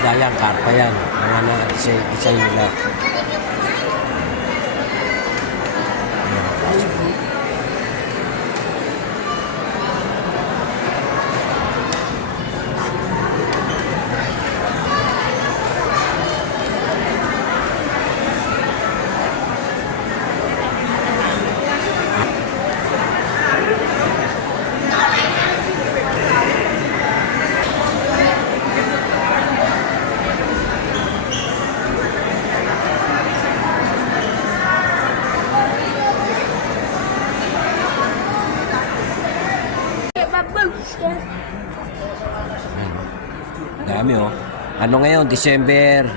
isda yan, karpa yan. Mga na-design nila. Dami oh. Ano ngayon? December.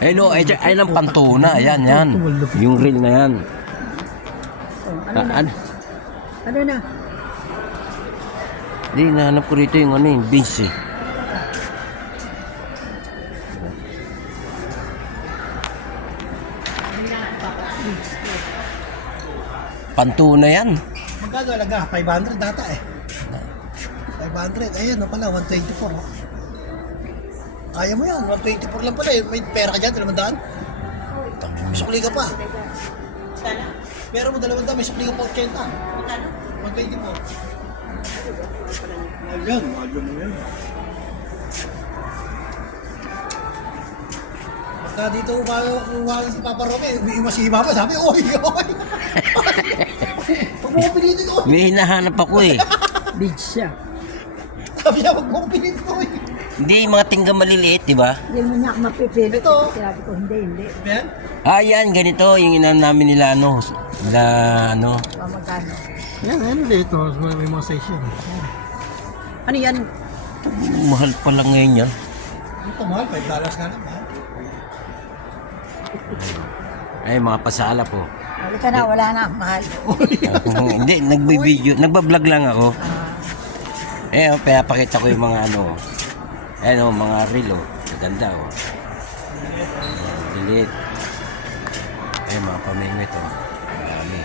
Eh no, ay ng pantuna. Ayan, yan. Yung reel na yan. Ano na? Hindi, nahanap ko rito yung ano yung beans eh. Pantuna yan. Magkano alaga? 500 data eh. 500. Ayun, pala, 124. Oh. Kaya mo yan, 124 lang pala. May pera ka dyan, 200. May sukli ka pa. Meron mo 200, may sukli ka pa 80. 124. Ayun, mahal mo yun. Pagka dito umagang si Papa Roque, umiiwas si Mama, sabi, oy! Huwag mo ko pilitin, oy! May hinahanap ako eh. Big siya. Sabi niya, huwag mo ko pilitin, oy! Hindi, mga tingga maliliit, di ba? Hindi mo niya ako mapipili. Ito. Sabi ko, hindi. Yan? Ah, yan, ganito. Yung inam namin nila, ano, nila, ano. Magkano? Yan, ano dito. May mga size yan. Ano yan? Mahal pala ngayon yan. Ito mahal, $5 nga lang, mahal. Ay, mga pasala po. Sabi ka na, wala na. Mahal. Hindi, nagbablog lang ako. Eh, pinapakita ko yung mga ano. Ano, mga reel oh. Maganda oh. Delete. Eh, mga pamingwit oh. Marami.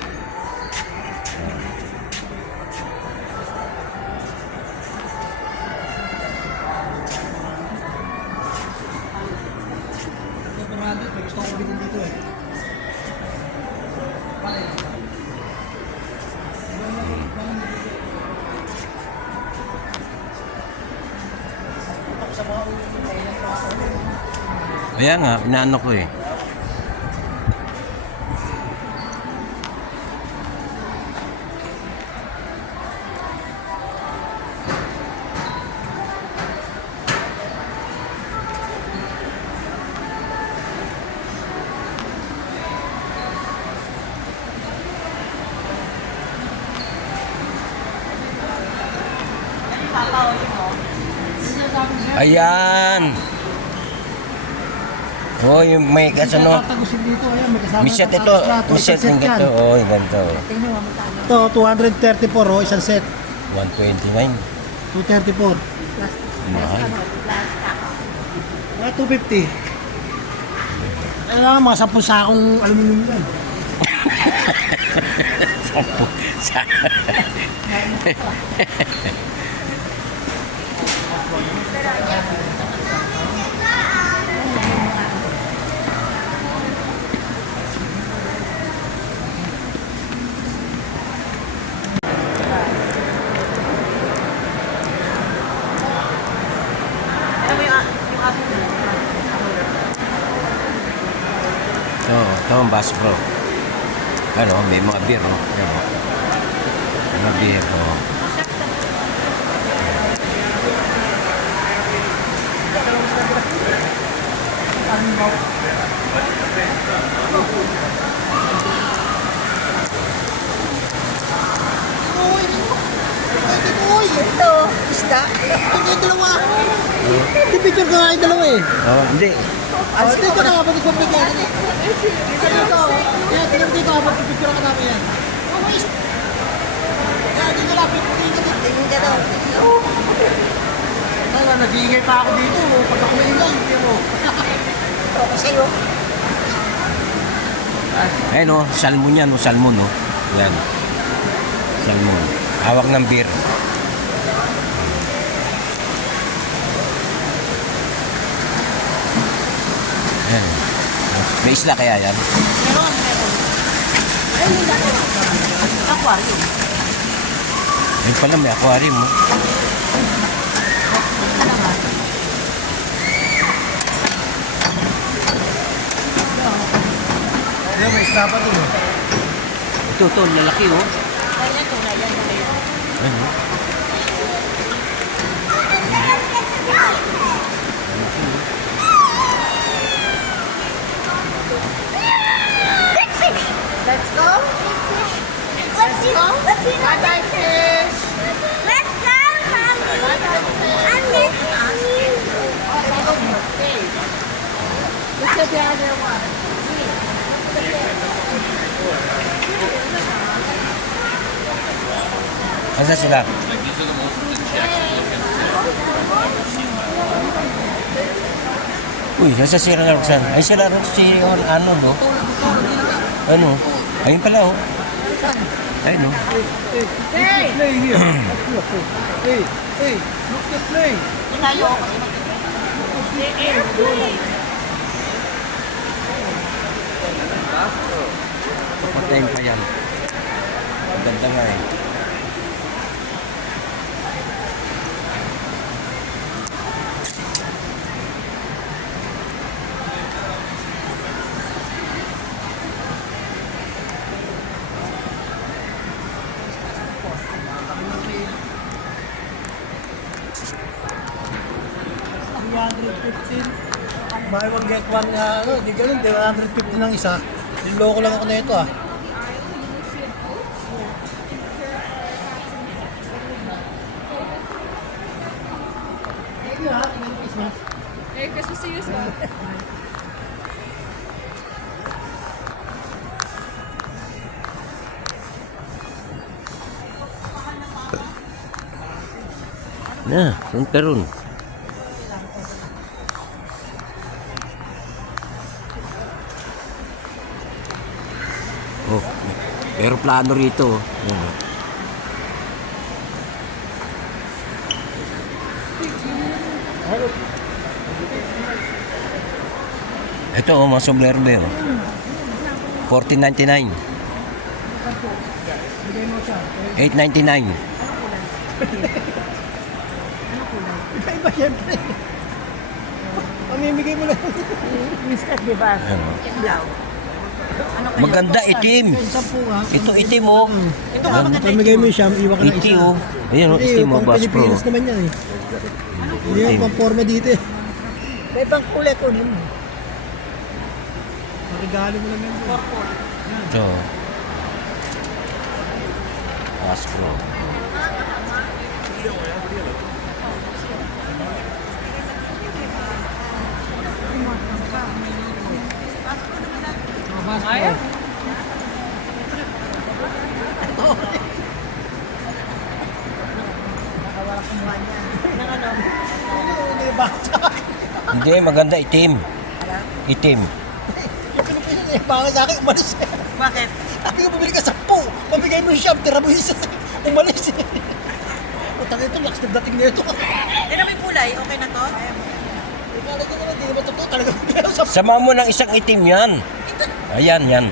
May gusto ko bilhin dito eh. Kaya nga, inaano ko eh. Ayan. Oh, yung may kasano. Tatagusin dito, ayan, may kasama. Miset ito. Miset yung ganito. Oh, yung ganito. Tingnan mo magkano. Ito, 234 oh, isang set. 129. 234. Plastic. Mahal. Plastic. 250. Ano mga 10 sakong aluminum yan. Sampo. Ito ang bus bro. Ano, may mga beer oh. Yan oh. Mga beer oh. Uy! Ito, isda. Ito yung dalawa. Pipicture ko nga yung dalawa eh. Oh, hindi. Dito ka nga, pati kong bigyan. Dito. Kaya tingnan dito, pipicture ka namin yan. Kaya dito lang, Tingin ka daw. nag-iingay pa ako dito. Pag ako maingay, hindi mo. Ito, sa'yo. Ayan o, salmon yan o, salmon o. Yan. Salmon. Hawak ng beer. Ayan. May isla kaya yan? Meron. Ay, hindi na. Aquarium. Ayun pala, may aquarium o. Ano nga? Ayun, may isda pa dun. Ito, lalaki o. Kaya tunay yan. Ayan o. Let's go. Let's go. Bye-bye, fish. Let's go, Mommy. I miss you. Look at the other one. Asa sila? Uy, nasa si Roxanne. Ay, sila si ano, no? Ano? Ayun pala, oh. Ayun, no? Play here. Hey, hey, look the play. Tayo ako. Patayin pa yan. Ganda nga eh. Buy one get one na ano, di ganun, 150 ng isa. Niloko lang ako na ito ah. Merry Christmas to you as well. Na, punta ron. Oh, pero plano rito. Oh. Ayan, oh. Ito, oh, mga sombrero ba yun? 14.99. 8.99. Iba-iba siyempre. Pamimigay mo lang. Mister, di ba? Ano? Blaw. Maganda, itim. 10 nga. Ito, itim, oh. Ito nga maganda. Pamimigay mo yung siyam, iwan ka ng Itim, isa. oh. Ayan, oh, itim, oh, pang Bass Pro. Pilipinas naman yan eh. Hindi yan pang forma dito eh. May ibang kulay ko din. Regalo mo lang yan. Ito. Bass Pro. Hindi ba? Hindi, maganda, itim. Itim. Yung Pilipinas eh, baka sa akin umalis eh. Bakit? Sabi ko, bumili ka 10. Pamigay mo yung siyam, tira mo yung isa. Umalis eh. Utang ito, lakas na dating na ito. Ano may kulay? Okay na to? Ikala ko naman, di ba totoo talaga bigay sa Sama mo ng isang itim yan. Ayan, yan.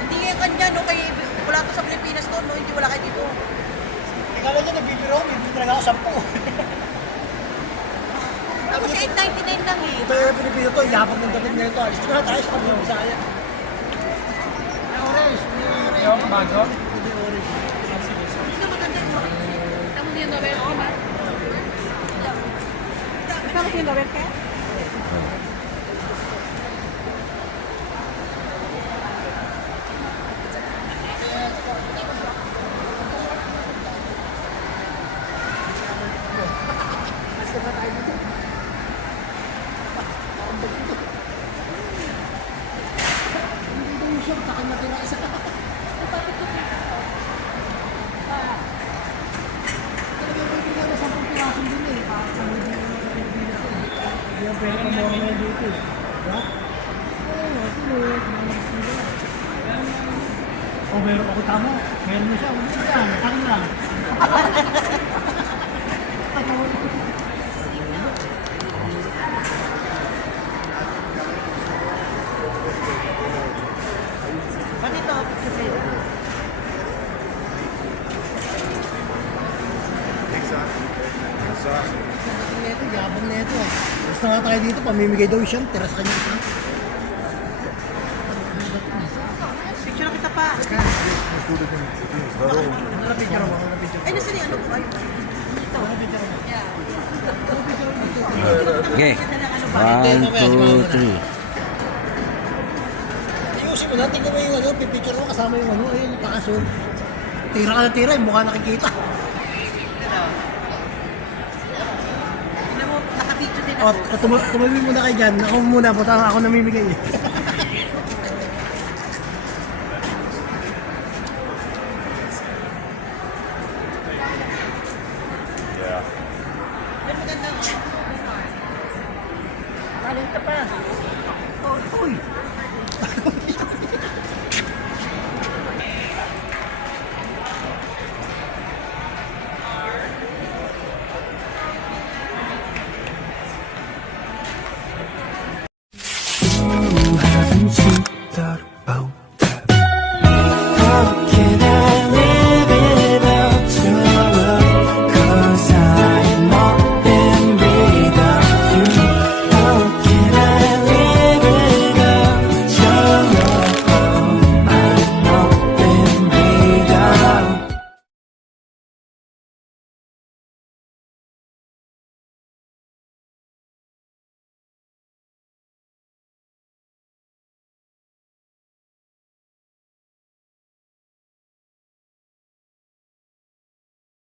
Hindi yan kanya, no? Kay, wala ko sa Pilipinas to, no? Hindi wala kayo dito. Ikala niya, nagbibiro, bibili talaga ako 10. Tapos 8.99 lang eh. Ito yung Pilipino to, yapag ng dating na ito. Alis na tayo sa kanya, Bisaya. May orange, may orange. Yung bago? Hindi orange. Hindi maganda yun. Estamos viendo a ver, Omar. Estamos viendo a ver qué. Oh, meron ako tama. Meron mo siya. Yan, tama lang. Ba't ito? Neto, yabang neto eh. Basta nga tayo dito, pamimigay daw siya. Tira sa kanya isa. Picture kita pa. Ano na picture mo? Ano na picture mo? Ay, nasa ni ano ko kayo? Okay. 1, 2, 3. Ayusin mo na, tingnan mo yung ano, pipicture mo kasama yung ano, ayun, pakaso. Tira ka na tira, yung mukha nakikita. Tignan mo, nakapicture din O, ako. tumabi muna kayo dyan. Ako muna, buta ako namimigay eh. Ay, maganda. Talenta pa. Oh, uy.